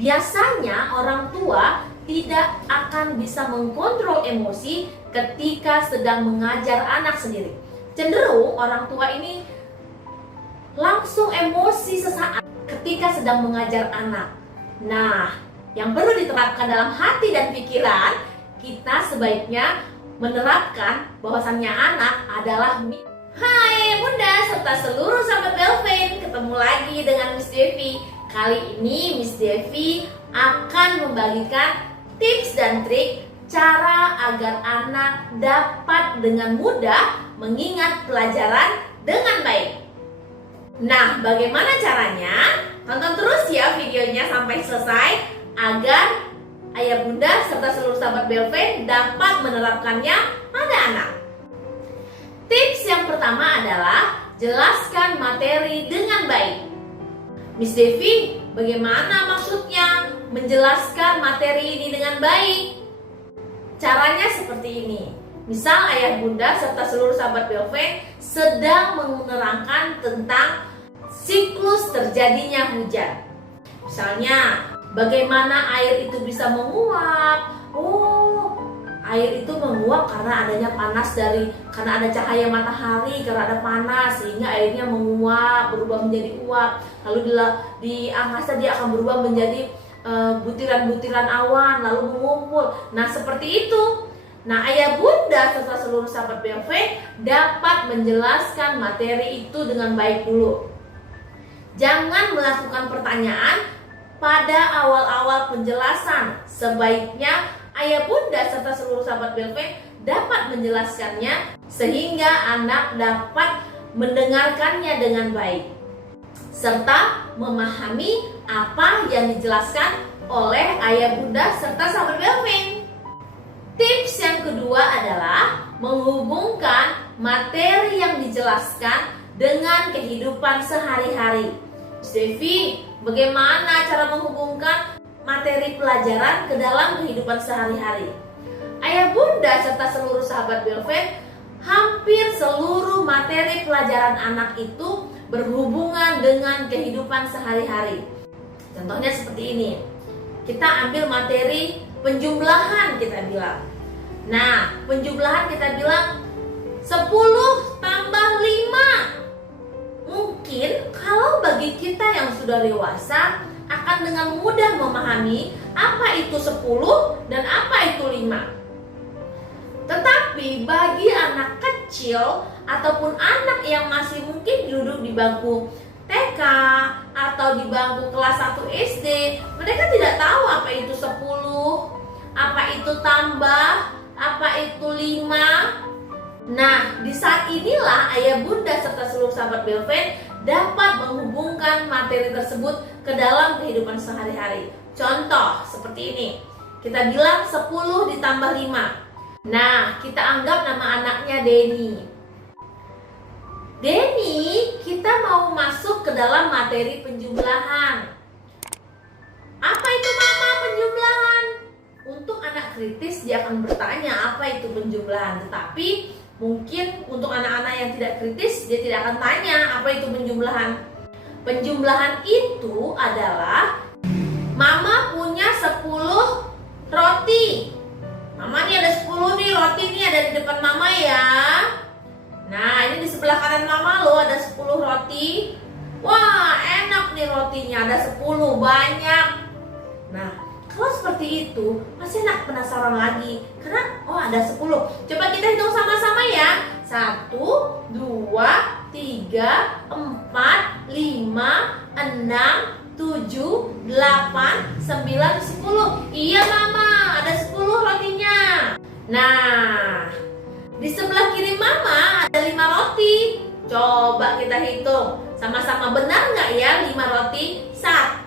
Biasanya orang tua tidak akan bisa mengkontrol emosi ketika sedang mengajar anak sendiri. Cenderung orang tua ini langsung emosi sesaat ketika sedang mengajar anak. Nah, yang perlu diterapkan dalam hati dan pikiran, kita sebaiknya menerapkan bahwasannya anak adalah Hai Bunda serta seluruh sahabat Belvin, ketemu lagi dengan Miss Devi. Kali ini Miss Devi akan membagikan tips dan trik cara agar anak dapat dengan mudah mengingat pelajaran dengan baik. Nah, bagaimana caranya? Tonton terus ya videonya sampai selesai agar ayah bunda serta seluruh sahabat Belvin dapat menerapkannya pada anak. Tips yang pertama adalah jelaskan materi dengan baik. Miss Devi, bagaimana maksudnya menjelaskan materi ini dengan baik? Caranya seperti ini. Misal ayah bunda serta seluruh sahabat Belvin sedang menerangkan tentang siklus terjadinya hujan. Misalnya, bagaimana air itu bisa menguap? Air itu menguap karena adanya panas karena ada cahaya matahari, karena ada panas sehingga airnya menguap, berubah menjadi uap. Lalu di angkasa dia akan berubah menjadi butiran-butiran awan lalu mengumpul. Nah, seperti itu. Nah, ayah bunda serta seluruh sahabat Belvin dapat menjelaskan materi itu dengan baik dulu. Jangan melakukan pertanyaan pada awal-awal penjelasan. Sebaiknya ayah bunda serta seluruh sahabat Belvin dapat menjelaskannya sehingga anak dapat mendengarkannya dengan baik serta memahami apa yang dijelaskan oleh ayah bunda serta sahabat Belvin. Tips yang kedua adalah menghubungkan materi yang dijelaskan dengan kehidupan sehari-hari. Miss Devi, bagaimana cara menghubungkan materi pelajaran ke dalam kehidupan sehari-hari? Ayah bunda serta seluruh sahabat Belvin, hampir seluruh materi pelajaran anak itu berhubungan dengan kehidupan sehari-hari. Contohnya seperti ini. Kita ambil materi penjumlahan, kita bilang. Nah, penjumlahan kita bilang 10 tambah 5. Mungkin kalau bagi kita yang sudah dewasa akan dengan mudah memahami apa itu 10 dan apa itu 5. Tetapi bagi anak kecil ataupun anak yang masih mungkin duduk di bangku TK atau di bangku kelas 1 SD, mereka tidak tahu apa itu 10, apa itu tambah, apa itu 5. Nah, di saat inilah ayah bunda serta seluruh sahabat Belvin dapat menghubungkan materi tersebut ke dalam kehidupan sehari-hari. Contoh seperti ini. Kita bilang 10 ditambah 5. Nah, kita anggap nama anaknya Denny. Denny, kita mau masuk ke dalam materi penjumlahan. Apa itu mama penjumlahan? Untuk anak kritis dia akan bertanya apa itu penjumlahan. Tetapi mungkin untuk anak-anak yang tidak kritis dia tidak akan tanya apa itu penjumlahan. Penjumlahan itu adalah mama punya 10 roti. Mama ini ada 10 nih roti nih ada di depan mama ya. Nah, ini di sebelah kanan mama loh ada 10 roti. Wah, enak nih rotinya, ada 10, banyak. Nah, kalau seperti itu, pasti anak penasaran lagi. Karena, ada 10. Coba kita hitung sama-sama ya. 1, 2, 3, 4, 5, 6, 7, 8, 9, 10. Iya mama, ada 10 rotinya. Nah, di sebelah kiri mama ada 5 roti. Coba kita hitung. Sama-sama benar nggak ya 5 roti? 1,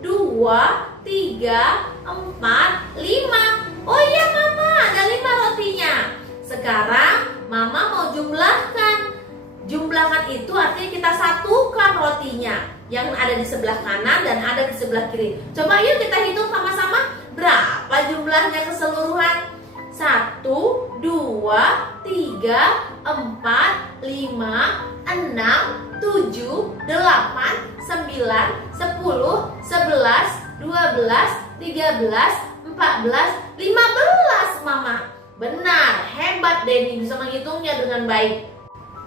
2, 3, 4, 5. Oh iya mama, ada 5 rotinya. Sekarang mama mau jumlahkan. Jumlahkan itu artinya kita satukan rotinya yang ada di sebelah kanan dan ada di sebelah kiri. Coba yuk kita hitung sama-sama berapa jumlahnya keseluruhan. 1, 2, 3, 4, 5, 6, 7, 8, 9, 10, 11, 12, 12, 13, 14, 15 Mama. Benar, hebat Denny bisa menghitungnya dengan baik.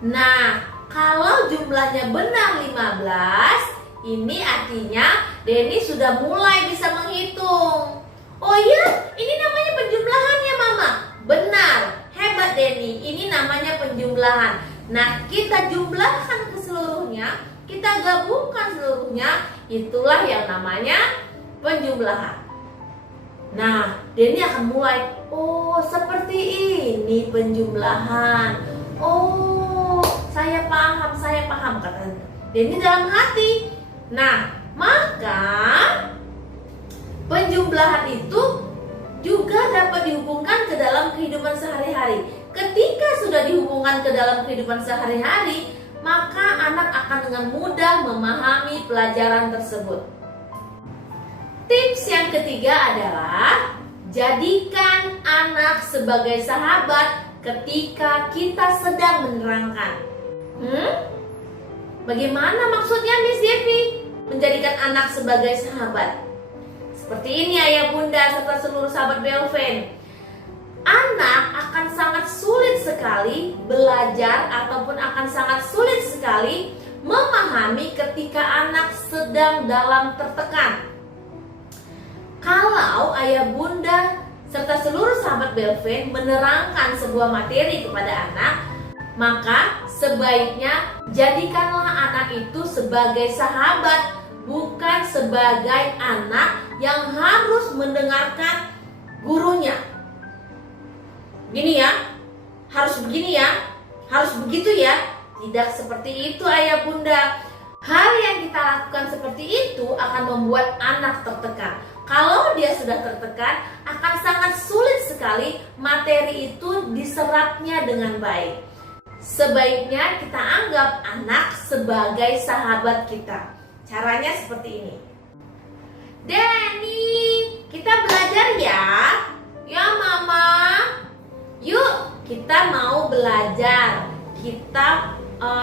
Nah, kalau jumlahnya benar 15, ini artinya Denny sudah mulai bisa menghitung. Oh iya, ini namanya penjumlahan ya Mama? Benar, hebat Denny, ini namanya penjumlahan. Nah, kita jumlahkan keseluruhnya, kita gabungkan seluruhnya, itulah yang namanya penjumlahan. Nah, Denny akan mulai, oh seperti ini penjumlahan. Oh, saya paham, kata Denny dalam hati. Nah, maka penjumlahan itu juga dapat dihubungkan ke dalam kehidupan sehari-hari. Ketika sudah dihubungkan ke dalam kehidupan sehari-hari, maka anak akan dengan mudah memahami pelajaran tersebut. Tips yang ketiga adalah jadikan anak sebagai sahabat ketika kita sedang menerangkan. Bagaimana maksudnya Miss Devi? Menjadikan anak sebagai sahabat. Seperti ini ayah bunda serta seluruh sahabat Belven. Anak akan sangat sulit sekali belajar ataupun akan sangat sulit sekali memahami ketika anak sedang dalam tertekan. Kalau ayah bunda serta seluruh sahabat Belven menerangkan sebuah materi kepada anak, maka sebaiknya jadikanlah anak itu sebagai sahabat, bukan sebagai anak yang harus mendengarkan gurunya. Gini ya, harus begini ya, harus begitu ya. Tidak seperti itu ayah bunda. Hal yang kita lakukan seperti itu akan membuat anak tertekan. Kalau dia sudah tertekan, akan sangat sulit sekali materi itu diserapnya dengan baik. Sebaiknya kita anggap anak sebagai sahabat kita. Caranya seperti ini. Denny, kita belajar ya. Ya Mama. Yuk, kita mau belajar.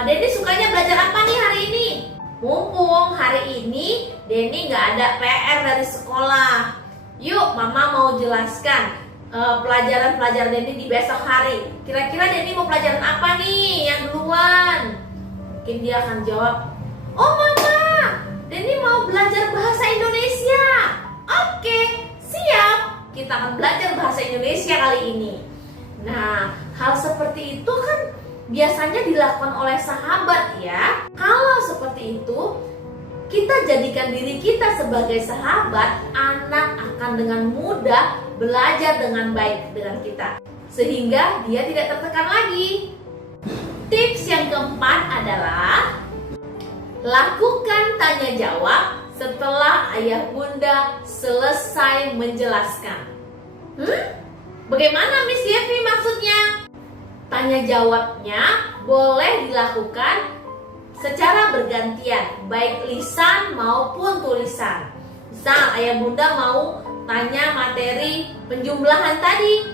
Denny sukanya belajar apa nih hari ini? Mumpung hari ini Denny nggak ada PR dari sekolah. Yuk, Mama mau jelaskan pelajaran-pelajaran Denny di besok hari. Kira-kira Denny mau pelajaran apa nih yang duluan? Mungkin dia akan jawab, oh Mama, Denny mau belajar bahasa Indonesia. Oke, siap. Kita akan belajar bahasa Indonesia kali ini. Nah, hal seperti itu kan biasanya dilakukan oleh sahabat ya. Kalau seperti itu, kita jadikan diri kita sebagai sahabat, anak akan dengan mudah belajar dengan baik dengan kita, sehingga dia tidak tertekan lagi. Tips yang keempat adalah lakukan tanya jawab setelah ayah bunda selesai menjelaskan. Bagaimana Miss Devi maksudnya? Tanya jawabnya boleh dilakukan secara bergantian, baik lisan maupun tulisan. Misal ayah bunda mau tanya materi penjumlahan tadi.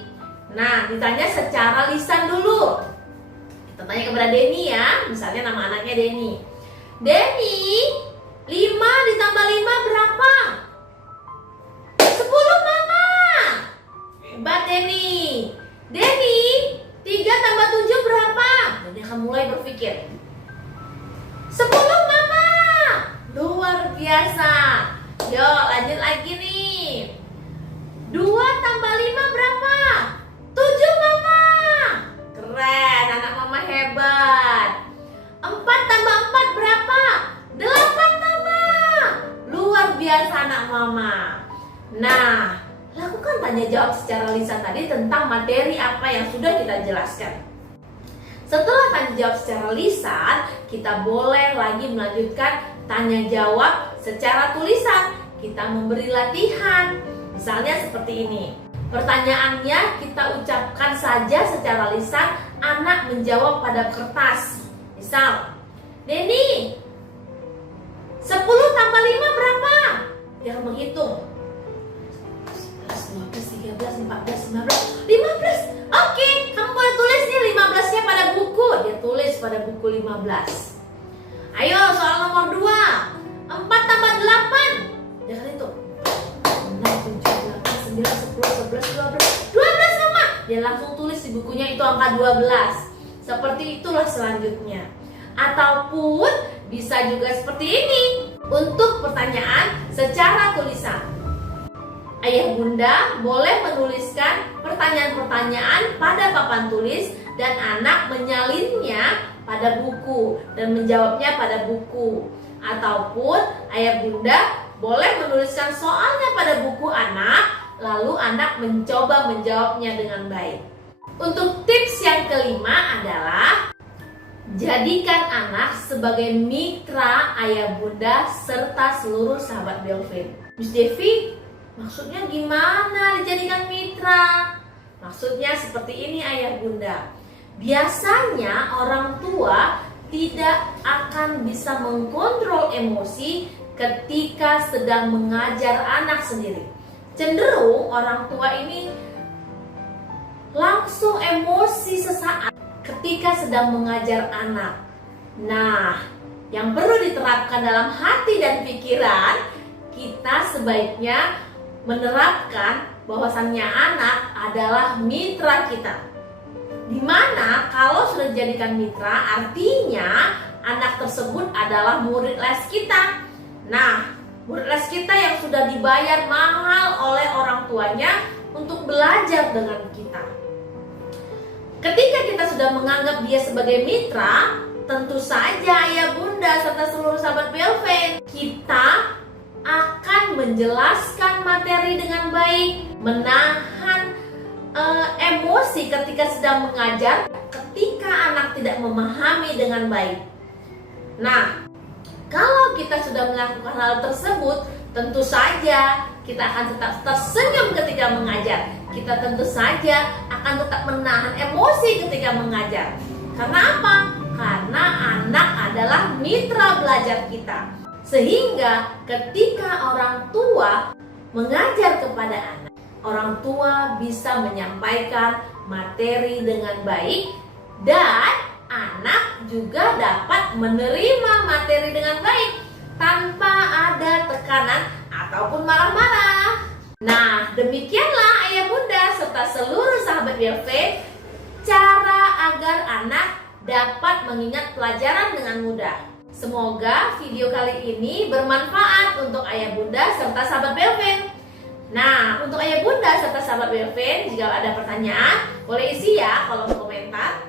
Nah, ditanya secara lisan dulu. Kita tanya kepada Denny ya, misalnya nama anaknya Denny. Denny, 5 ditambah 5 berapa? 10 Mama. Hebat Denny. Denny, 3 tambah 7 berapa? Denny akan mulai berpikir. 10 Mama. Luar biasa. Yuk lanjut lagi nih. 2 tambah 5 berapa? 7 Mama. Keren, anak Mama hebat. 4 tambah 4 berapa? 8 Mama. Luar biasa anak Mama. Nah, lakukan tanya jawab secara lisan tadi tentang materi apa yang sudah kita jelaskan. Setelah tanya jawab secara lisan, kita boleh lagi melanjutkan tanya jawab secara tulisan. Kita memberi latihan. Misalnya seperti ini. Pertanyaannya kita ucapkan saja secara lisan, anak menjawab pada kertas. Misal, Denny, 10 tambah 5 berapa? Dia akan menghitung. 11, 12, 13, 14, 15, 15. Oke, kamu boleh tulis nih 15-nya pada buku. Dia tulis pada buku 15. Ayo soal nomor 2. 4 tambah 8. Dia akan hitung. 4 12 mama. Dia langsung tulis di bukunya itu angka 12. Seperti itulah selanjutnya. Ataupun bisa juga seperti ini. Untuk pertanyaan secara tulisan, ayah bunda boleh menuliskan pertanyaan-pertanyaan pada papan tulis dan anak menyalinnya pada buku dan menjawabnya pada buku. Ataupun ayah bunda boleh menuliskan soalnya pada buku anak, lalu anak mencoba menjawabnya dengan baik. Untuk tips yang kelima adalah jadikan anak sebagai mitra ayah bunda serta seluruh sahabat Belvin. Miss Devi, maksudnya gimana dijadikan mitra? Maksudnya seperti ini ayah bunda. Biasanya orang tua tidak akan bisa mengkontrol emosi ketika sedang mengajar anak sendiri. Cenderung orang tua ini langsung emosi sesaat ketika sedang mengajar anak. Nah, yang perlu diterapkan dalam hati dan pikiran, kita sebaiknya menerapkan bahwasannya anak adalah mitra kita. Dimana kalau sudah dijadikan mitra, artinya anak tersebut adalah murid les kita. Nah, murid les kita yang sudah dibayar mahal oleh orang tuanya untuk belajar dengan kita. Ketika kita sudah menganggap dia sebagai mitra, tentu saja ayah bunda serta seluruh sahabat Belvin, kita akan menjelaskan materi dengan baik, menahan emosi ketika sedang mengajar, ketika anak tidak memahami dengan baik. Nah, kalau kita sudah melakukan hal tersebut, tentu saja kita akan tetap tersenyum ketika mengajar. Kita tentu saja akan tetap menahan emosi ketika mengajar. Karena apa? Karena anak adalah mitra belajar kita. Sehingga ketika orang tua mengajar kepada anak, orang tua bisa menyampaikan materi dengan baik dan anak juga dapat menerima materi dengan baik tanpa ada tekanan ataupun marah-marah. Nah, demikianlah ayah bunda serta seluruh sahabat Belvin cara agar anak dapat mengingat pelajaran dengan mudah. Semoga video kali ini bermanfaat untuk ayah bunda serta sahabat Belvin. Nah, untuk ayah bunda serta sahabat Belvin, jika ada pertanyaan, boleh isi ya kolom komentar.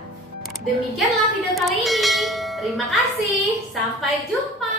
Demikianlah video kali ini. Terima kasih. Sampai jumpa.